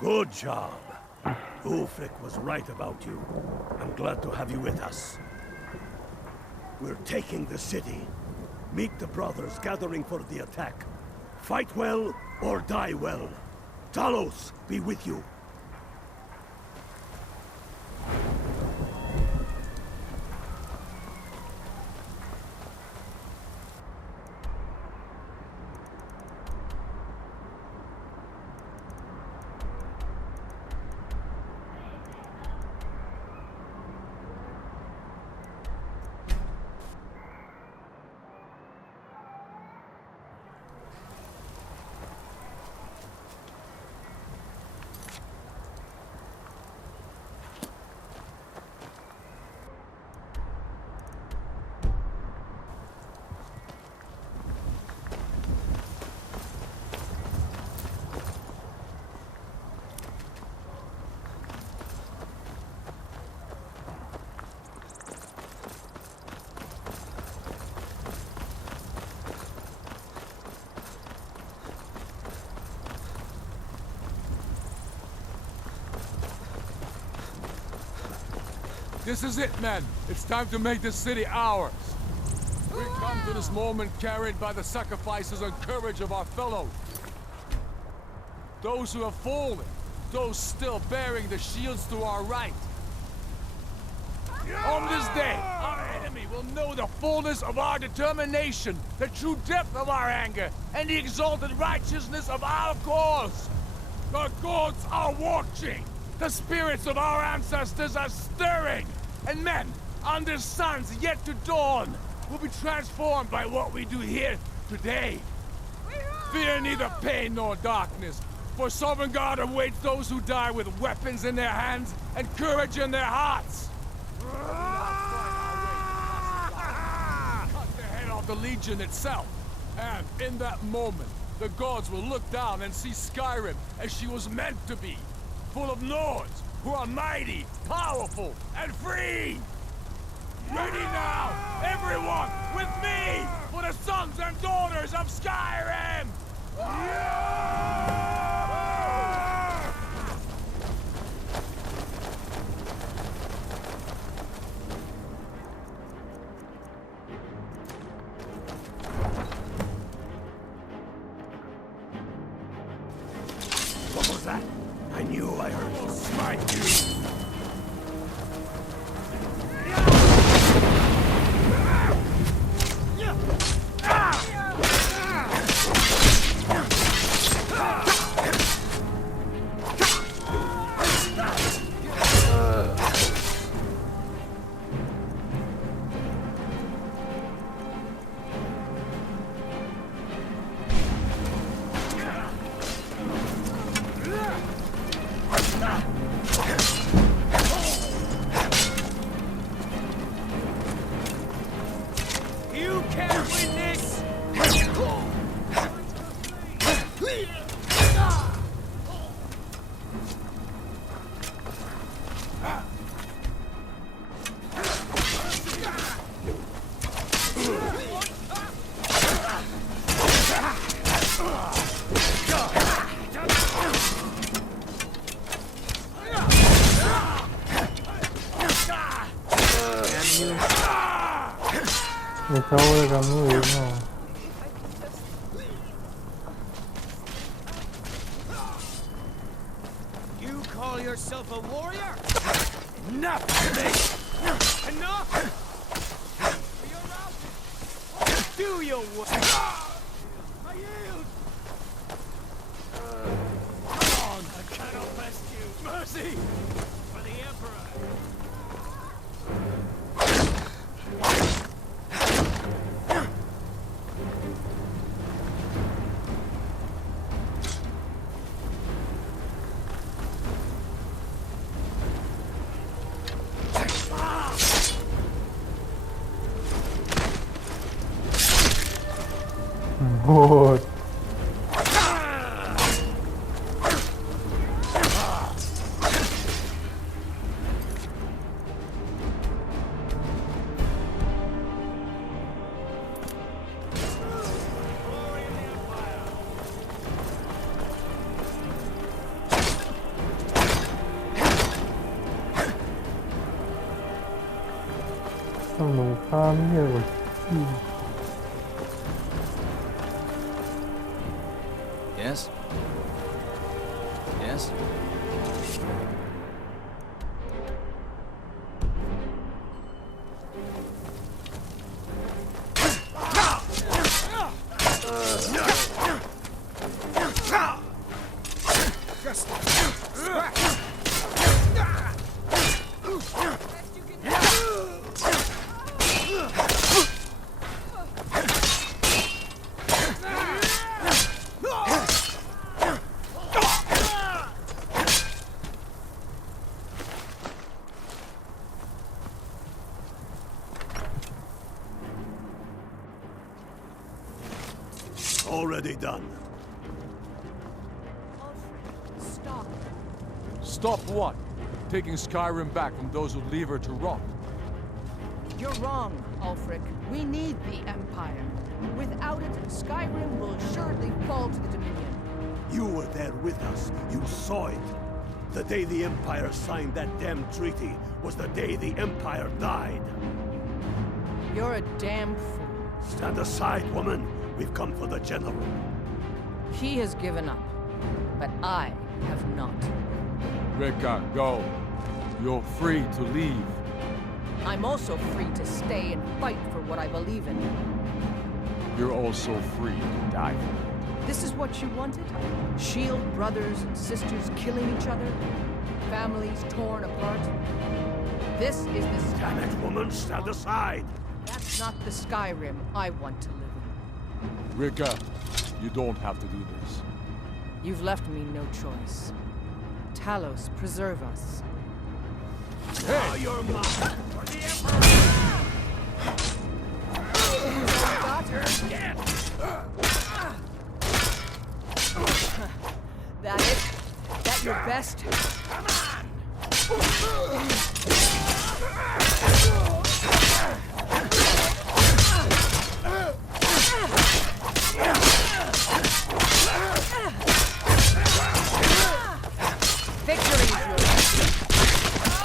Good job. Ulfric was right about you. I'm glad to have you with us. We're taking the city. Meet the brothers gathering for the attack. Fight well or die well. Talos be with you. This is it, men. It's time to make this city ours. We come to this moment carried by the sacrifices and courage of our fellows. Those who have fallen, those still bearing the shields to our right. On this day, our enemy will know the fullness of our determination, the true depth of our anger, and the exalted righteousness of our cause. The gods are watching. The spirits of our ancestors are stirring. And men, under suns yet to dawn, will be transformed by what we do here today. Fear neither pain nor darkness, for Sovereign God awaits those who die with weapons in their hands and courage in their hearts. Cut the head off the Legion itself, and in that moment, the gods will look down and see Skyrim as she was meant to be, full of Nords who are mighty, powerful, and free! Ready now, everyone, with me, for the sons and daughters of Skyrim! What was that? I knew I heard you. Smite you! You can't win this! Me acabo de camino, no. You call yourself a warrior? Enough, mate! Enough! Do your work! I yield! Come on! I cannot best you! Mercy! For the Emperor! What? ฝั่งตรงข้ามเหี้ยกว่าที่ Yes? Yes? Already done. Stop. Stop what? Taking Skyrim back from those who leave her to rot. You're wrong, Ulfric. We need the Empire. Without it, Skyrim will assuredly fall to the Dominion. You were there with us. You saw it. The day the Empire signed that damn treaty was the day the Empire died. You're a damn fool. Stand aside, woman. We've come for the General. He has given up, but I have not. Rika, go. You're free to leave. I'm also free to stay and fight for what I believe in. You're also free to die for it. This is what you wanted? Shield brothers and sisters killing each other? Families torn apart? This is the Damn Skyrim. it, woman. Stand aside. That's not the Skyrim I want to live in. Rika, you don't have to do this. You've left me no choice. Talos, preserve us. Hey! Your mouth. For the That it? That your best? Victory is yours.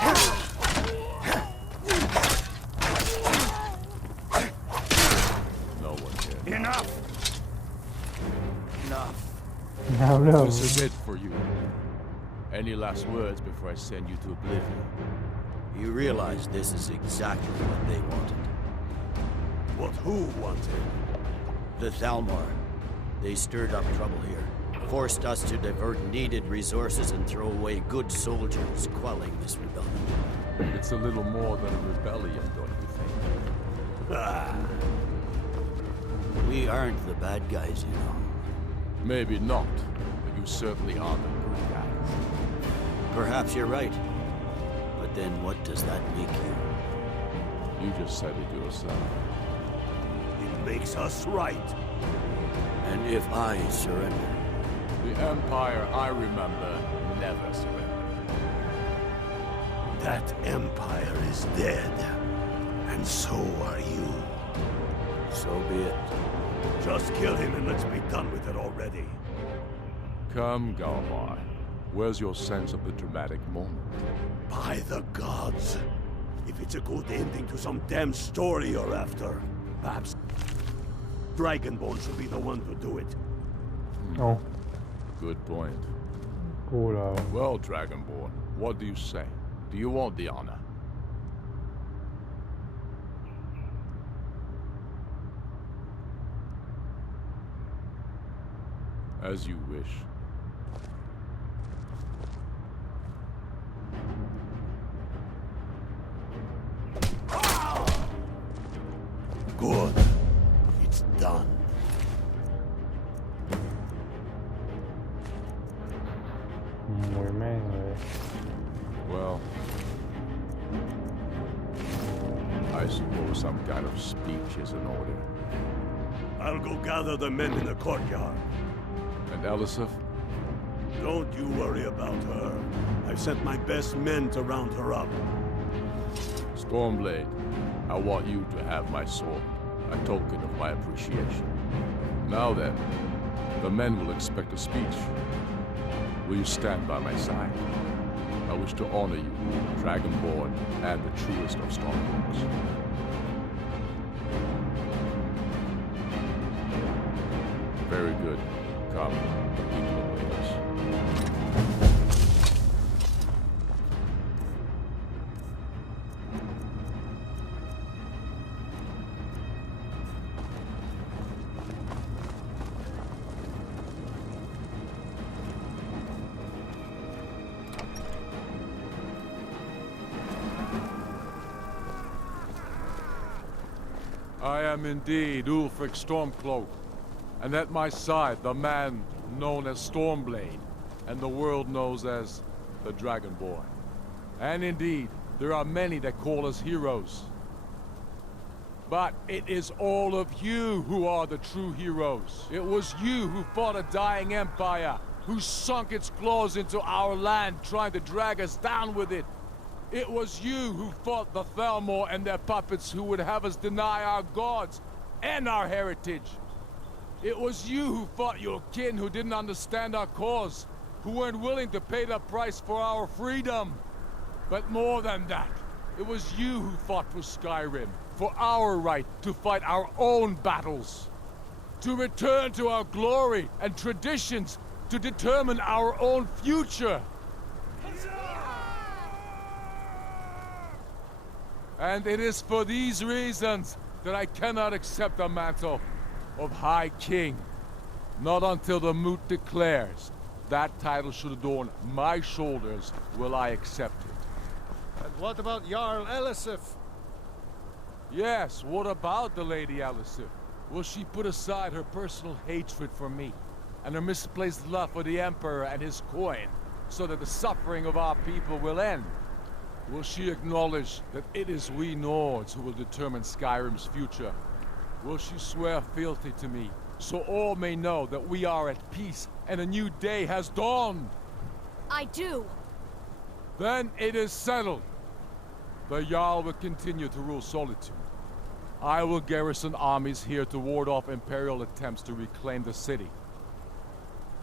No one cares. Enough. Enough. แล้วเรื่อง This is it for you. Any last words before I send you to oblivion? You realize this is exactly what they wanted. What who wanted? The Thalmor. They stirred up trouble here, forced us to divert needed resources and throw away good soldiers, quelling this rebellion. It's a little more than a rebellion, don't you think? Ah, We aren't the bad guys, you know. Maybe not, but you certainly are the good guys. Perhaps you're right. But then what does that make you? You just said it yourself. it makes us right. And if I surrender? The Empire I remember never surrendered. That Empire is dead. And so are you. So be it. Just kill him and let's be done with it already. Come, Galmar. Where's your sense of the dramatic moment? By the gods. If it's a good ending to some damn story you're after, perhaps Dragonborn should be the one to do it. เอา Good point. กูเหรอ Well, Dragonborn, what do you say? Do you want the honor? As you wish. Good. It's done. มวยแม่งเลย Well, I suppose some kind of speech is in order. I'll go gather the men in the courtyard. And Elisif? Don't you worry about her. I've sent my best men to round her up. Stormblade, I want you to have my sword, a token of my appreciation. Now then, the men will expect a speech. Will you stand by my side? I wish to honor you, Dragonborn, and the truest of Stormwalkers. The people await us. I am indeed Ulfric Stormcloak, and at my side the man known as Stormblade, and the world knows as the Dragonborn. And indeed, there are many that call us heroes. But it is all of you who are the true heroes. It was you who fought a dying empire, who sunk its claws into our land trying to drag us down with it. It was you who fought the Thalmor and their puppets who would have us deny our gods and our heritage. It was you who fought your kin who didn't understand our cause, who weren't willing to pay the price for our freedom. But more than that, it was you who fought for Skyrim, for our right to fight our own battles, to return to our glory and traditions, to determine our own future. And it is for these reasons that I cannot accept the mantle of High King. Not until the Moot declares that title should adorn my shoulders will I accept it. And what about Jarl Elisif? Yes, what about the Lady Elisif? Will she put aside her personal hatred for me and her misplaced love for the Emperor and his coin so that the suffering of our people will end? Will she acknowledge that it is we Nords who will determine Skyrim's future? Will she swear fealty to me, so all may know that we are at peace and a new day has dawned? I do. Then it is settled. The Jarl will continue to rule Solitude. I will garrison armies here to ward off Imperial attempts to reclaim the city.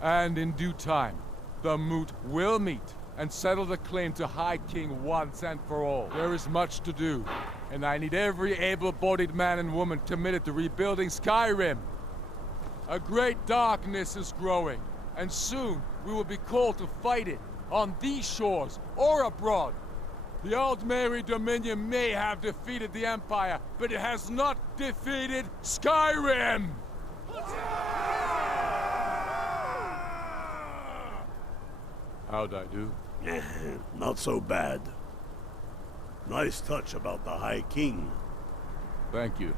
And in due time, the Moot will meet and settle the claim to High King once and for all. There is much to do, and I need every able-bodied man and woman committed to rebuilding Skyrim. A great darkness is growing, and soon we will be called to fight it, on these shores or abroad. The Aldmeri Dominion may have defeated the Empire, but it has not defeated Skyrim! How'd I do? Not so bad. Nice touch about the High King. Thank you.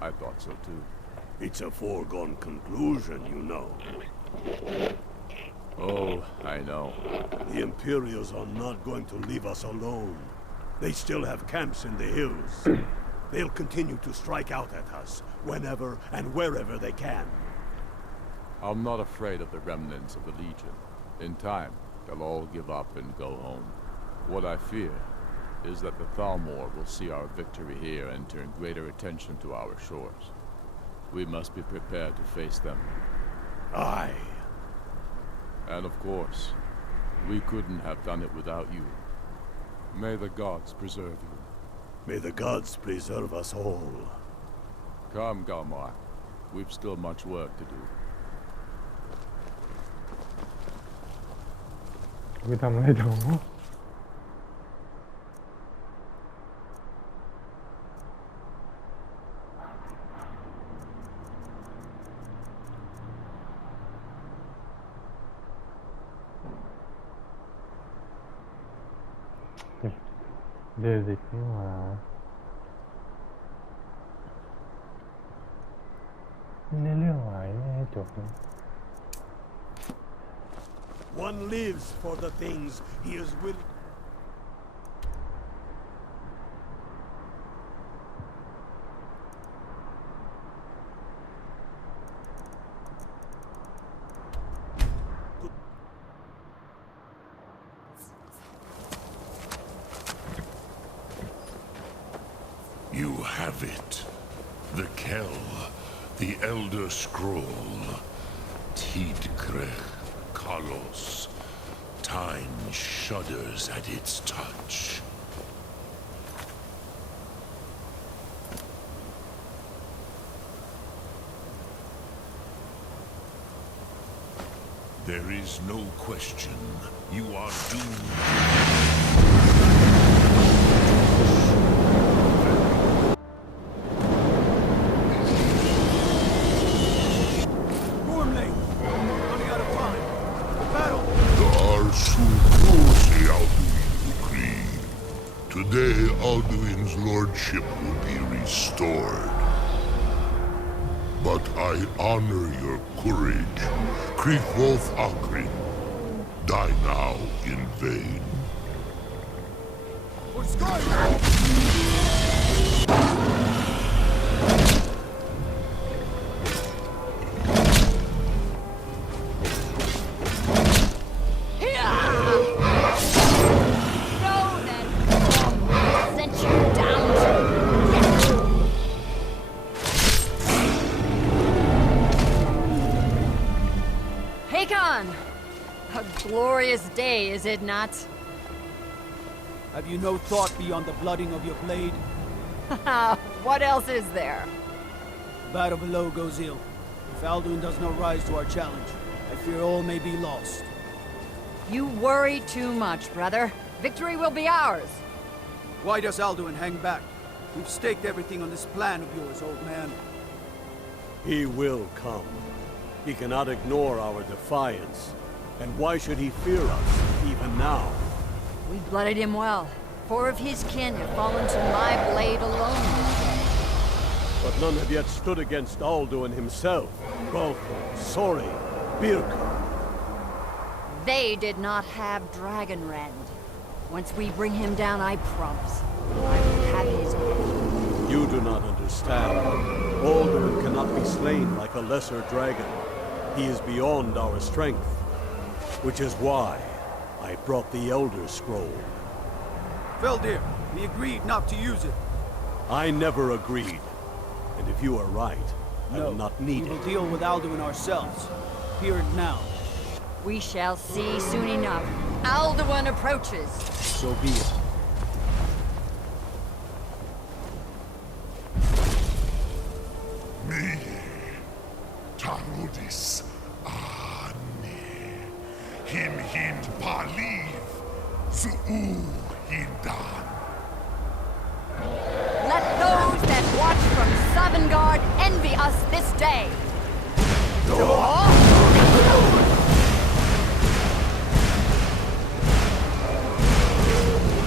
I thought so too. It's a foregone conclusion, you know. Oh, I know. The Imperials are not going to leave us alone. They still have camps in the hills. They'll continue to strike out at us, whenever and wherever they can. I'm not afraid of the remnants of the Legion. In time, they'll all give up and go home. What I fear is that the Thalmor will see our victory here and turn greater attention to our shores. We must be prepared to face them. Aye. And of course, we couldn't have done it without you. May the gods preserve you. May the gods preserve us all. Come, Galmar. We've still much work to do. ไปทำอะไรต่อ เดซิกนี่หว่าในเรื่องหวายไม่ให้จบนะ One lives for the things he is willing. You have it. The Kell, the Elder Scroll. Tidgrech Kalos. Time shudders at its touch. There is no question. You are doomed. Gormley! Running out of time. The battle! The Arsukosi Alduin decreed. Today, Alduin's lordship will be restored. But I honor your courage. Kriegwolf Akrin. Die now in vain. For Sky! Know that Gorm sent you down to death. Hakon! A glorious day, is it not? Have you no thought beyond the blooding of your blade? What else is there? Battle below goes ill. If Alduin does not rise to our challenge, I fear all may be lost. You worry too much, brother. Victory will be ours. Why does Alduin hang back? We've staked everything on this plan of yours, old man. He will come. He cannot ignore our defiance. And why should he fear us, even now? We blooded him well. 4 of his kin have fallen to my blade alone this day. But none have yet stood against Alduin himself. Balthor, Sori, Birka. They did not have Dragonrend. Once we bring him down, I promise, I will have his head. You do not understand. Alduin cannot be slain like a lesser dragon. He is beyond our strength. Which is why I brought the Elder Scroll. Feldir, we agreed not to use it. I never agreed. And if you are right, I will not need we will it. deal with Alduin ourselves. Here and now. We shall see soon enough. Alduin approaches. So be it. Me, Tarudis, Ane, Him Hind Paliv, Zuu Hindan. Let those that watch from Sovngarde envy us this day.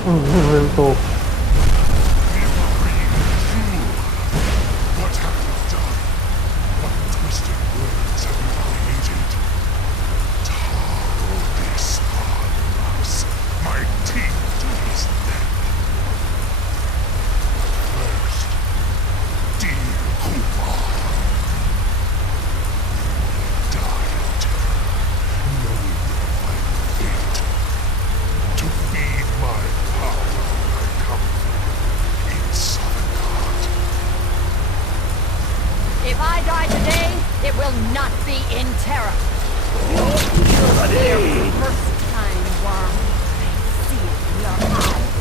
왼쪽 What have you done? What twisted words have you created? Tarudis Armas, my teeth to his neck. First, dear Kumar, die in terror, knowing your final fate. To feed my power when I come for you in Sovngarde. If I die today, it will not be in terror. For the first time, Worm, I see it in your eyes.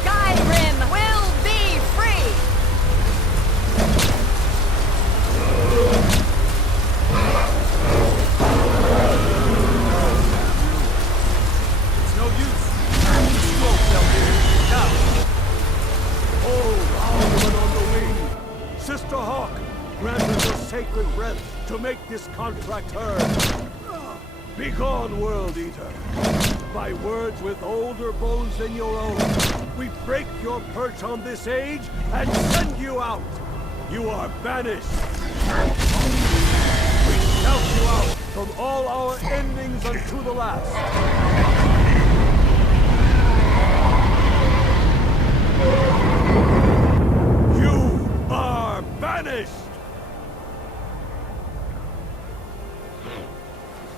Skyrim will be free! It's no use. Smoke, Feldir. Now! Oh, Alduin on the wing! Sister Hawk, grant us your sacred breath to make this contract heard. Begone, World Eater. By words with older bones than your own, we break your perch on this age and send you out. You are banished. We shout you out from all our endings unto the last. You are banished!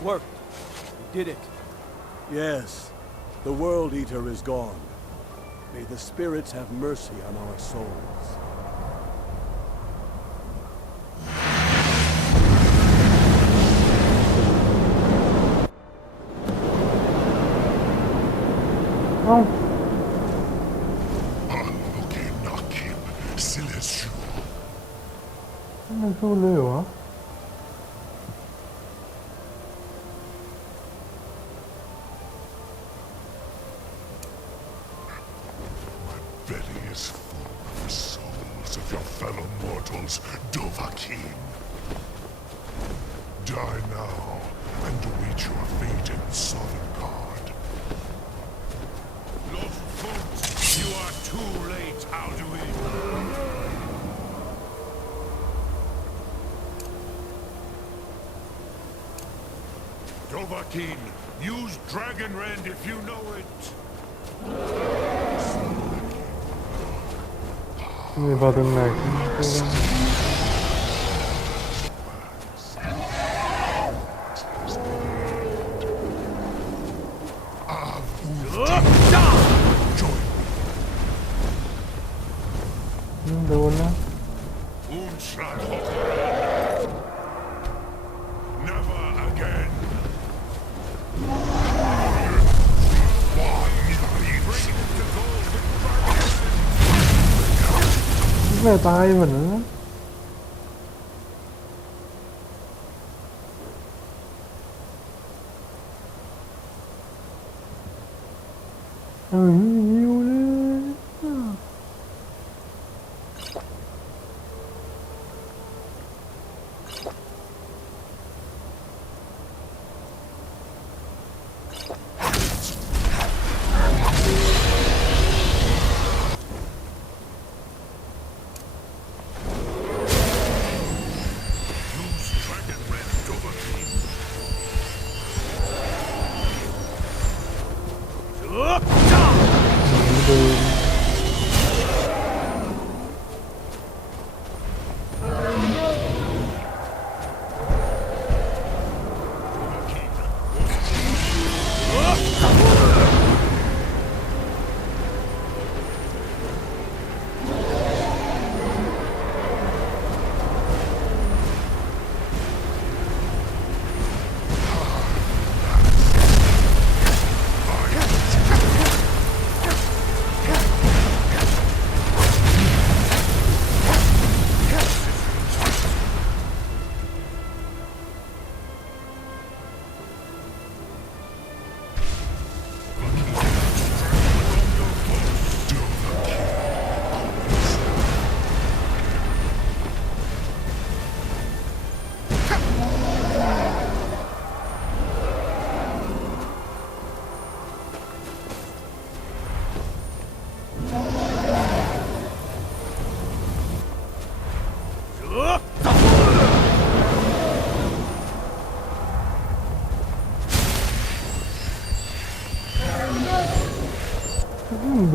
Worked. We did it. Yes, the World Eater is gone. May the spirits have mercy on our souls. Anuke Nakim Sileshu. ไม่สู้เลยเหรอ is full of the souls of your fellow mortals, Dovahkiin. Die now and await your fate in Sovngarde. Lawful folks, you are too late, Alduin. Dovahkiin, use Dragon Rend if you know it. มีบอลตรงไหน โดนนะ Unschlag Never again. Bring it to gold with Dragon. ไม่ตายเหมือนนั้นนะหิวเลย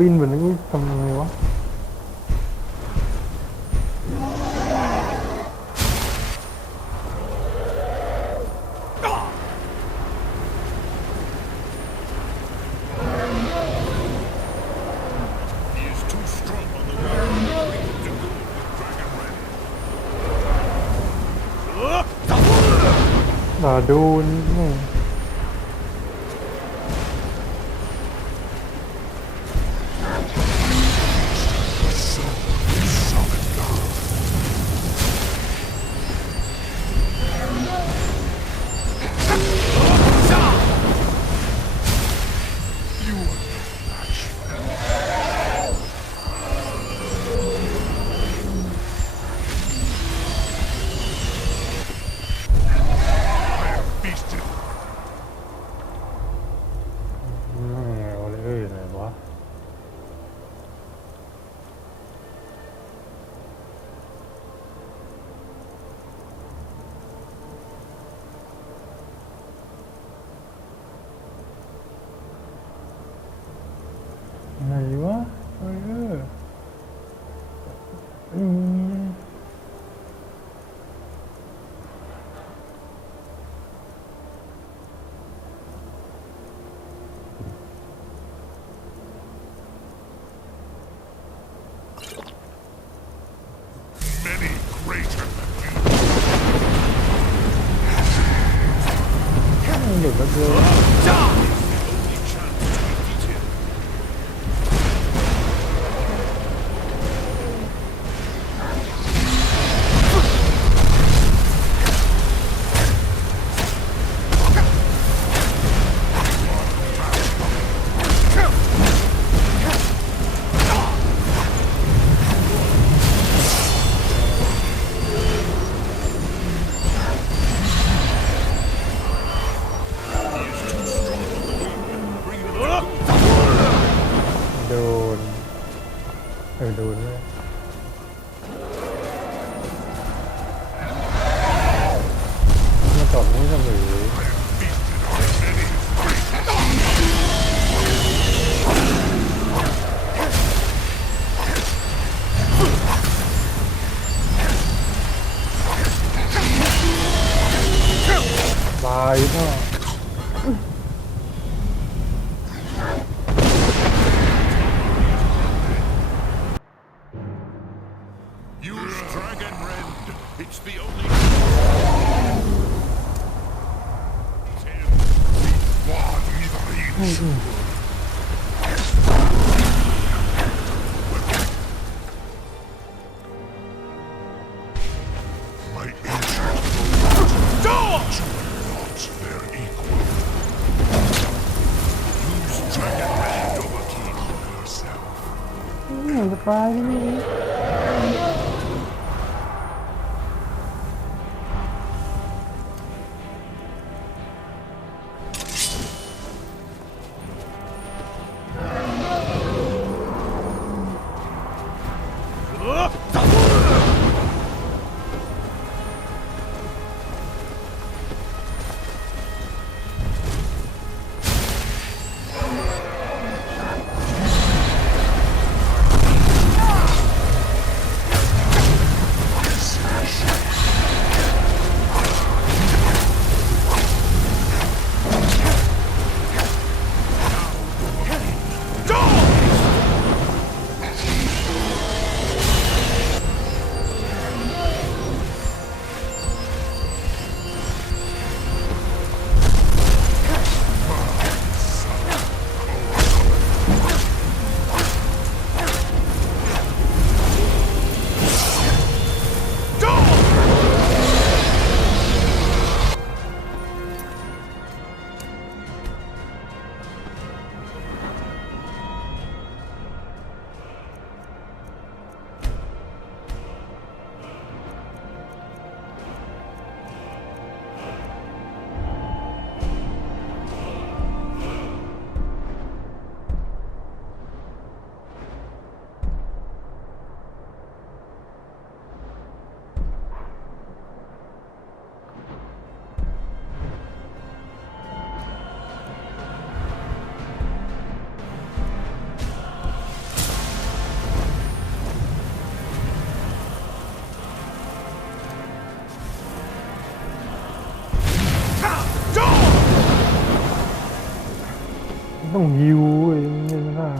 บินเหมือนนี้ทำยังไงวะ He is too strong on the water. Bring him to gold with Dragon Rend. โดนแม่เอาเลยไหนวะไหนวะMany greater than you. เด็กก็เจอ Only chance to defeat him. ยโดนเลยมาจอดนี้ก็หรือตายเนาะ Use Dragon Rend. It's the only. My ancient foes were not their equal. Use Dragon Rend over King yourself. จะตายนี่ ต้องฮิวเองไม่ได้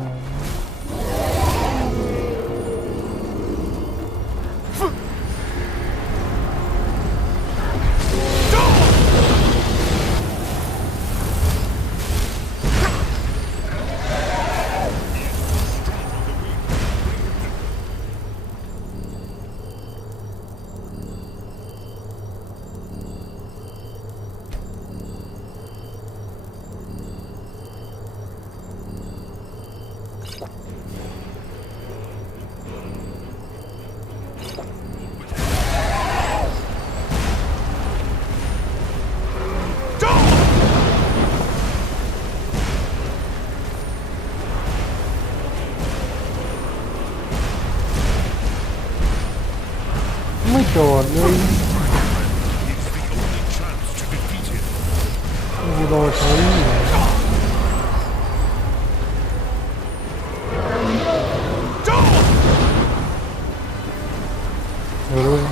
ไม่โจทย์เลยกูรอใช้เดี๋ยวเลย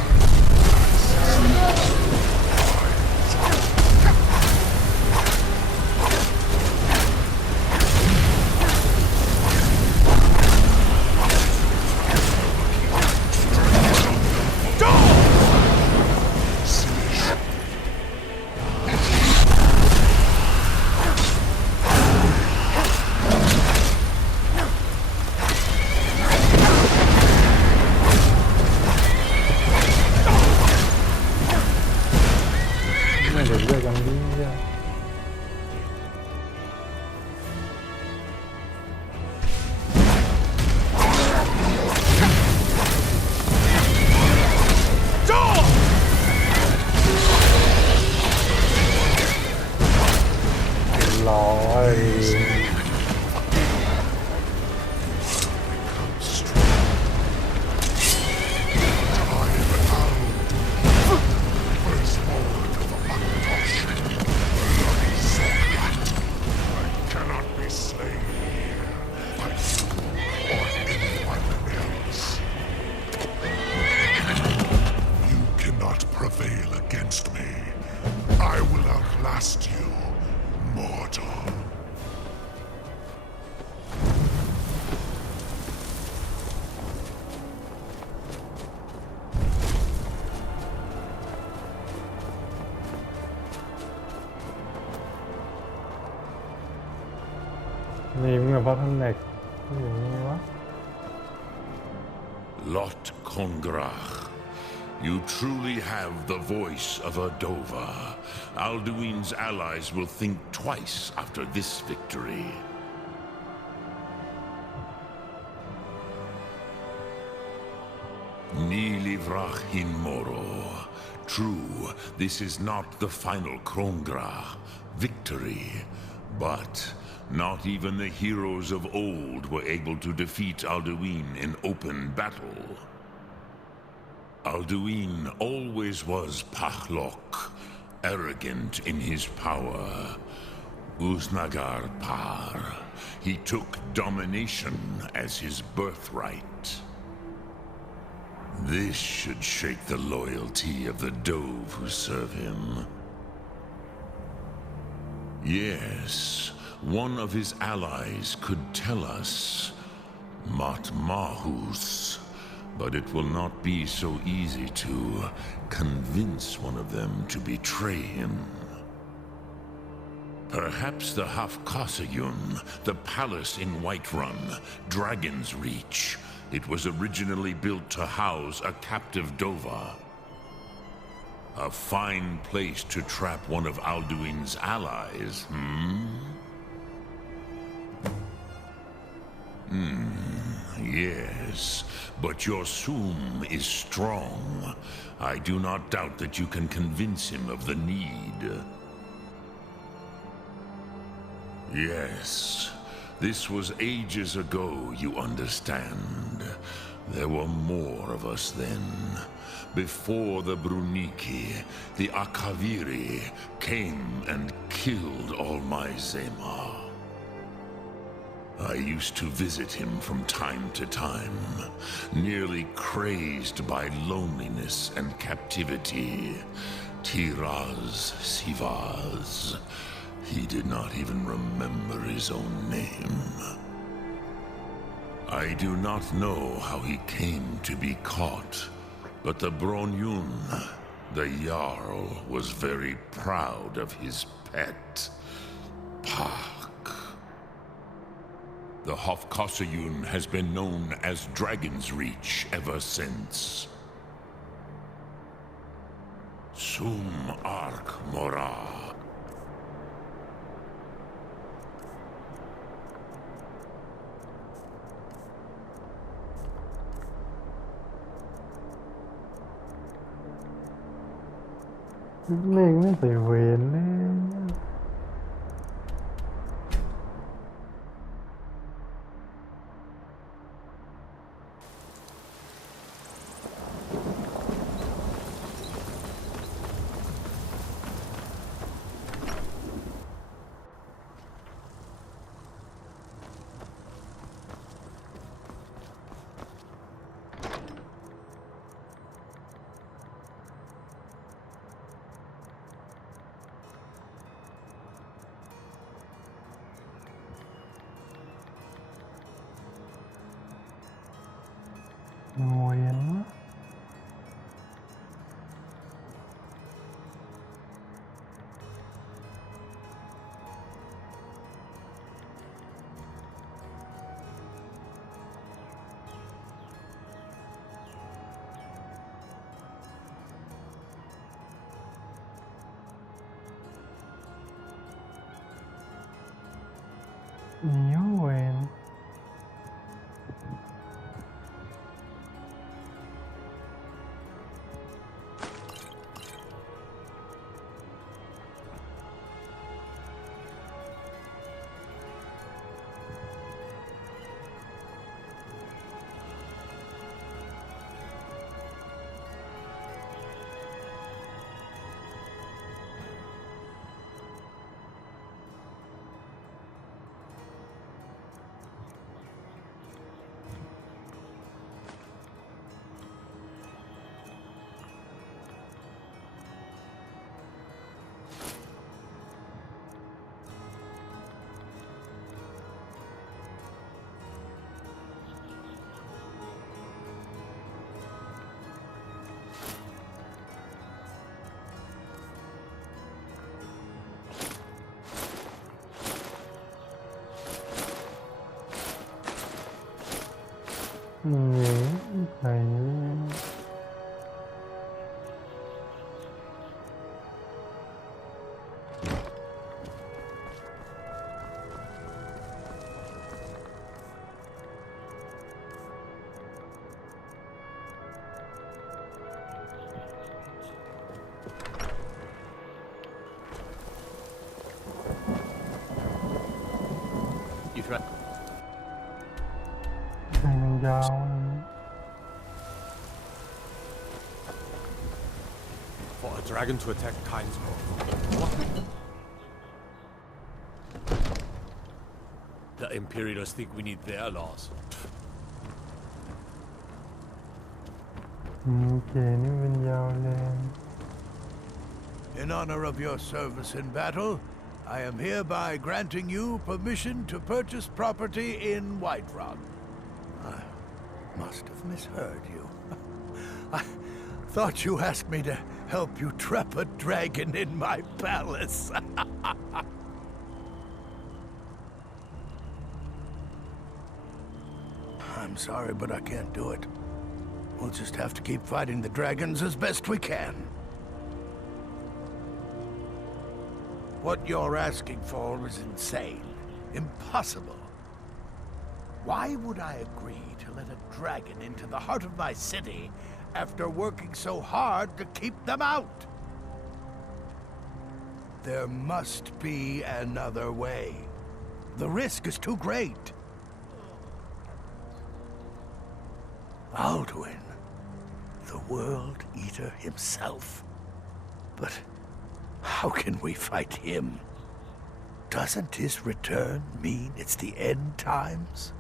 เดี๋ยวเลือกอย่างนี้เนี่ยร้อย นี่มึงกับพัฒนเน็กอย่างนี้วะ Lot Kongrach, you truly have the voice of a Dova. Alduin's allies will think twice after this victory. Ni livrach in moro. True, this is not the final Kongrach victory, but not even the heroes of old were able to defeat Alduin in open battle. Alduin always was Pahlok, arrogant in his power. Uznagar Par. He took domination as his birthright. This should shake the loyalty of the Dove who serve him. Yes, one of his allies could tell us, Matmahus, but it will not be so easy to convince one of them to betray him. Perhaps the Hafkasayun, the palace in Whiterun, Dragon's Reach. It was originally built to house a captive Dova. A fine place to trap one of Alduin's allies, Yes, but your Sum is strong. I do not doubt that you can convince him of the need. Yes, this was ages ago, you understand. There were more of us then. Before the Bruniki, the Akaviri came and killed all my Zema. I used to visit him from time to time, nearly crazed by loneliness and captivity. Tiraz Sivaz. He did not even remember his own name. I do not know how he came to be caught, but the Bronyun, the Jarl, was very proud of his pet, Pak. The Hofkasayun has been known as Dragon's Reach ever since. Sum Ark Mora. Mình mới phải về lên. Ngồi yên quá. Nhớ quên. นี่ไหน You try. ใช้มันยาวนะ For a dragon to attack Kynesgrove. What? The Imperials think we need their laws. เจนี่มันยาวเลย In honor of your service in battle, I am hereby granting you permission to purchase property in Whiterun. I must have misheard you. I thought you asked me to help you trap a dragon in my palace. I'm sorry, but I can't do it. We'll just have to keep fighting the dragons as best we can. What you're asking for is insane. Impossible. Why would I agree to let a dragon into the heart of my city after working so hard to keep them out? There must be another way. The risk is too great. Alduin, the World Eater himself. But how can we fight him? Doesn't his return mean it's the end times?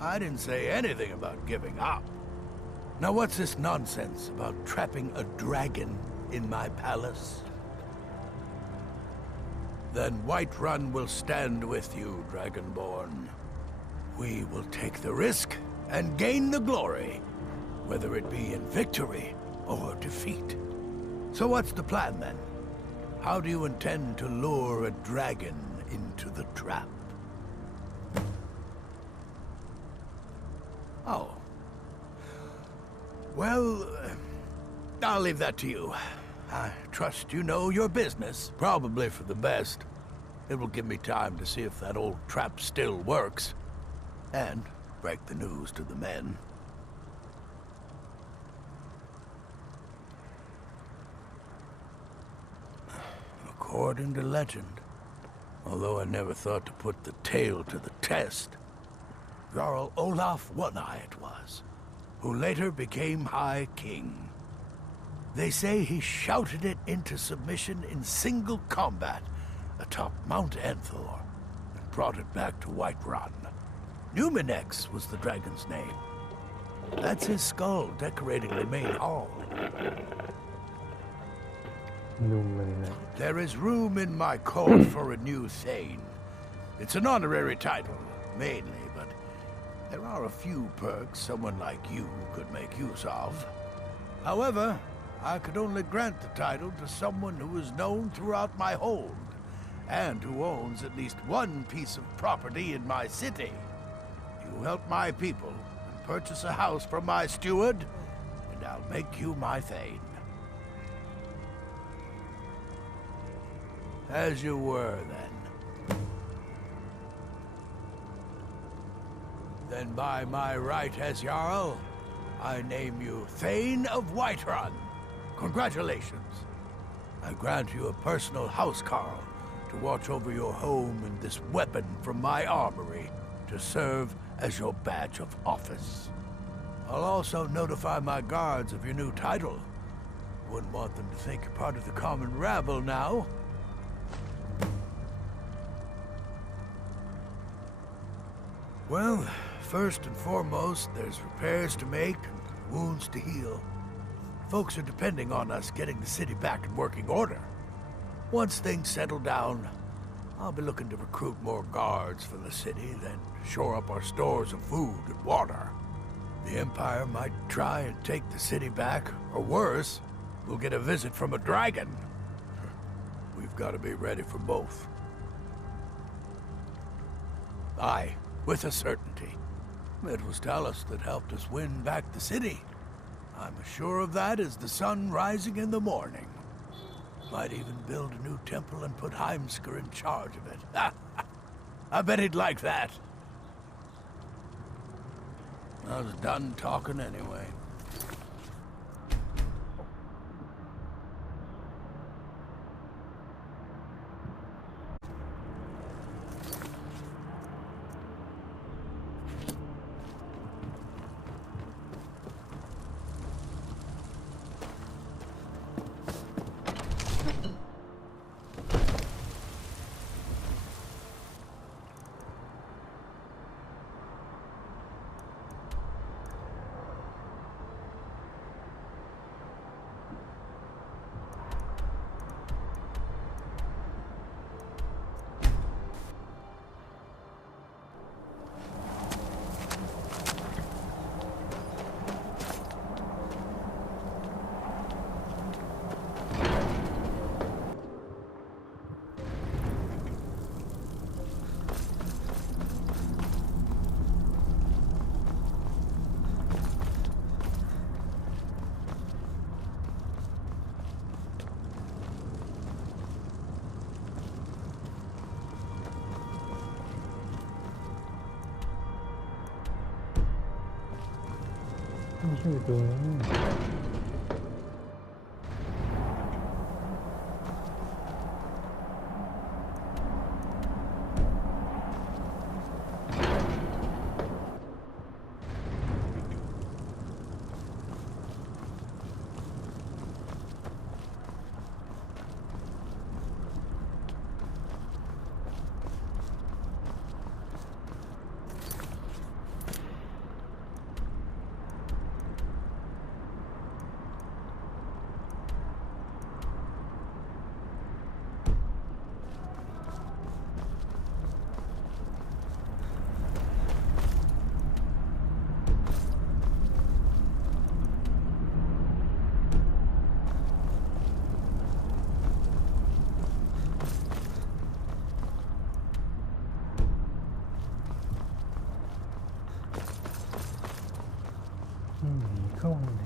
I didn't say anything about giving up. Now what's this nonsense about trapping a dragon in my palace? Then Whiterun will stand with you, Dragonborn. We will take the risk and gain the glory, whether it be in victory or defeat. So what's the plan, then? How do you intend to lure a dragon into the trap? Oh. Well, I'll leave that to you. I trust you know your business, probably for the best. It will give me time to see if that old trap still works, and break the news to the men. According to legend, although I never thought to put the tale to the test, Jarl Olaf One-Eye it was, who later became High King. They say he shouted it into submission in single combat atop Mount Anthor and brought it back to Whiterun. Numinex was the dragon's name. That's his skull decorating the main hall. นุ่มมันนะ There is room in my court for a new Thane. It's an honorary title, mainly, but there are a few perks someone like you could make use of. However, I could only grant the title to someone who is known throughout my hold, and who owns at least one piece of property in my city. You help my people and purchase a house from my steward, and I'll make you my Thane. As you were, then. Then by my right as Jarl, I name you Thane of Whiterun. Congratulations. I grant you a personal housecarl to watch over your home and this weapon from my armory to serve as your badge of office. I'll also notify my guards of your new title. Wouldn't want them to think you're part of the common rabble now. Well, first and foremost, there's repairs to make and wounds to heal. Folks are depending on us getting the city back in working order. Once things settle down, I'll be looking to recruit more guards for the city, then shore up our stores of food and water. The Empire might try and take the city back, or worse, we'll get a visit from a dragon. We've got to be ready for both. Aye, with a certainty. It was Talus that helped us win back the city. I'm as sure of that as the sun rising in the morning. Might even build a new temple and put Heimskr in charge of it. I bet he'd like that. I was done talking anyway. Không chịu tướng. Không để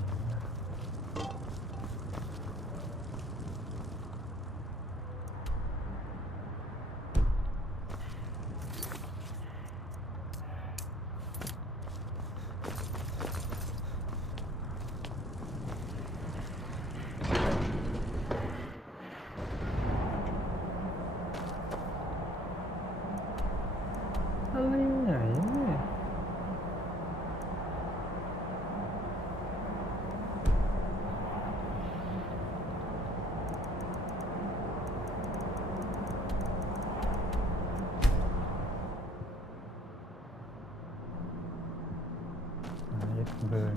burn.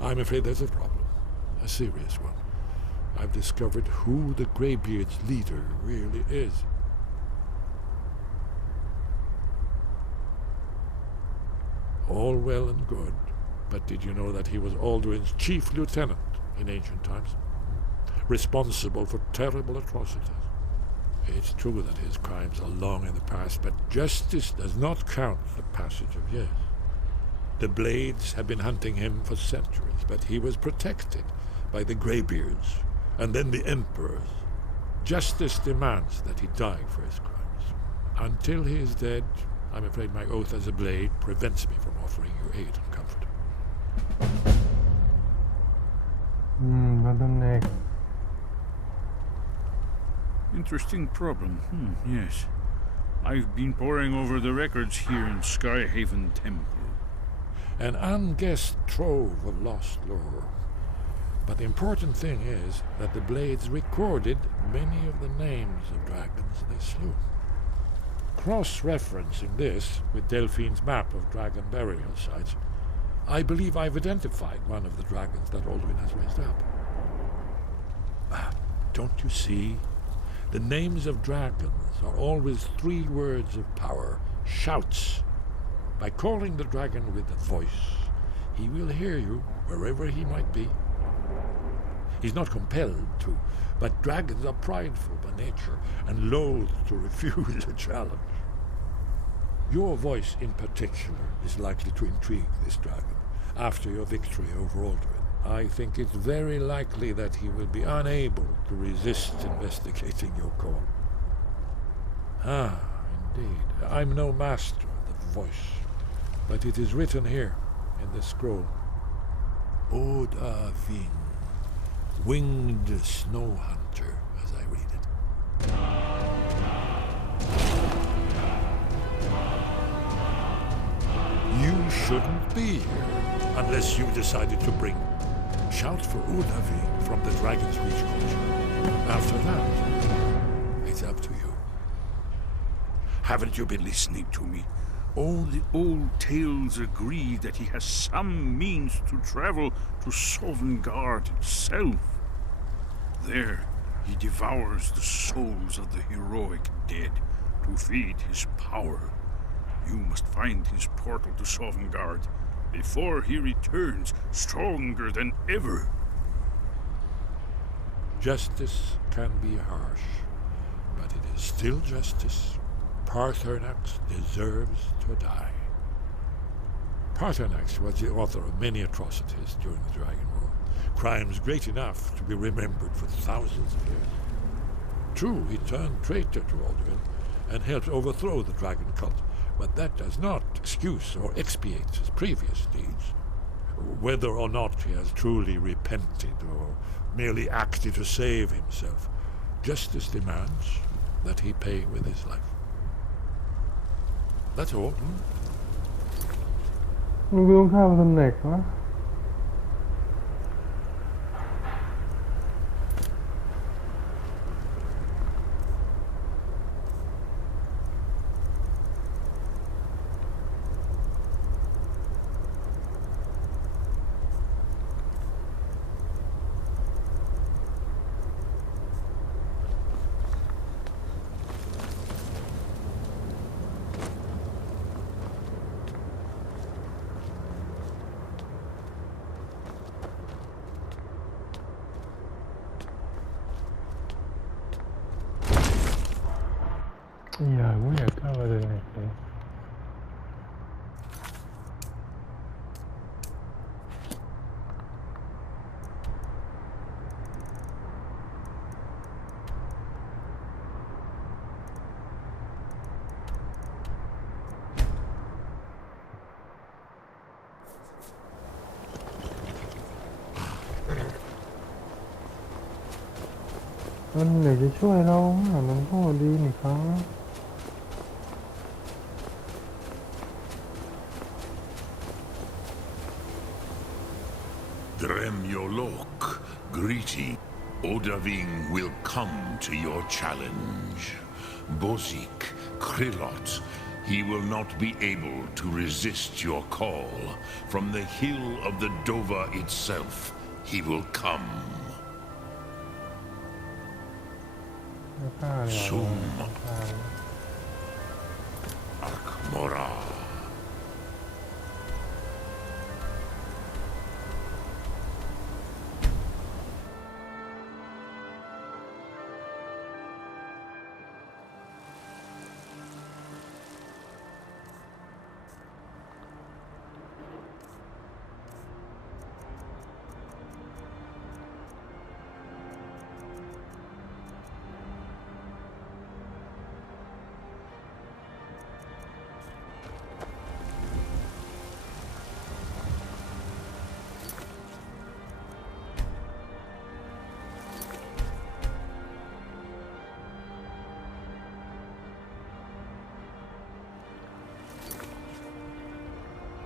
I'm afraid there's a problem. A serious one. I've discovered who the Greybeard's leader really is. All well and good, but did you know that he was Alduin's chief lieutenant in ancient times? Responsible for terrible atrocities. It's true that his crimes are long in the past, but justice does not count the passage of years. The Blades have been hunting him for centuries, but he was protected by the Greybeards, and then the Emperors. Justice demands that he die for his crimes. Until he is dead, I'm afraid my oath as a Blade prevents me from offering you aid and comfort. Bottleneck. Interesting problem. Yes. I've been poring over the records here in Skyhaven Temple. An unguessed trove of lost lore. But the important thing is that the Blades recorded many of the names of dragons they slew. Cross-referencing this with Delphine's map of dragon burial sites, I believe I've identified one of the dragons that Alduin has raised up. Don't you see? The names of dragons are always 3 words of power, shouts. By calling the dragon with a voice, he will hear you wherever he might be. He's not compelled to, but dragons are prideful by nature and loath to refuse a challenge. Your voice in particular is likely to intrigue this dragon after your victory over Alduin. I think it's very likely that he will be unable to resist investigating your call. Ah, indeed. I'm no master of the voice, but it is written here in the scroll. Odahviing, winged snow hunter, as I read it. You shouldn't be here unless you decided to bring shout for Odahviing from the Dragon's Reach culture. After that, it's up to you. Haven't you been listening to me? All the old tales agree that he has some means to travel to Sovngarde itself. There, he devours the souls of the heroic dead to feed his power. You must find his portal to Sovngarde before he returns stronger than ever. Justice can be harsh, but it is still justice. Paarthurnax deserves to die. Paarthurnax was the author of many atrocities during the Dragon War, crimes great enough to be remembered for thousands of years. True, he turned traitor to Alduin and helped overthrow the dragon cult, but that does not excuse or expiate his previous deeds. Whether or not he has truly repented or merely acted to save himself, justice demands that he pay with his life. That's all. มึงดูข้าวตำแหน่งวะ อย่ากูอยากเข้ามาเลยเนี่ย มันอยากจะช่วยเรามันก็ดีนี่ครับ Dremyolok, greeting. Odahviing will come to your challenge. Bozik, Krillot, he will not be able to resist your call. From the hill of the Dova itself, he will come. Sum Akmora.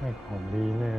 ให้ของดีแน่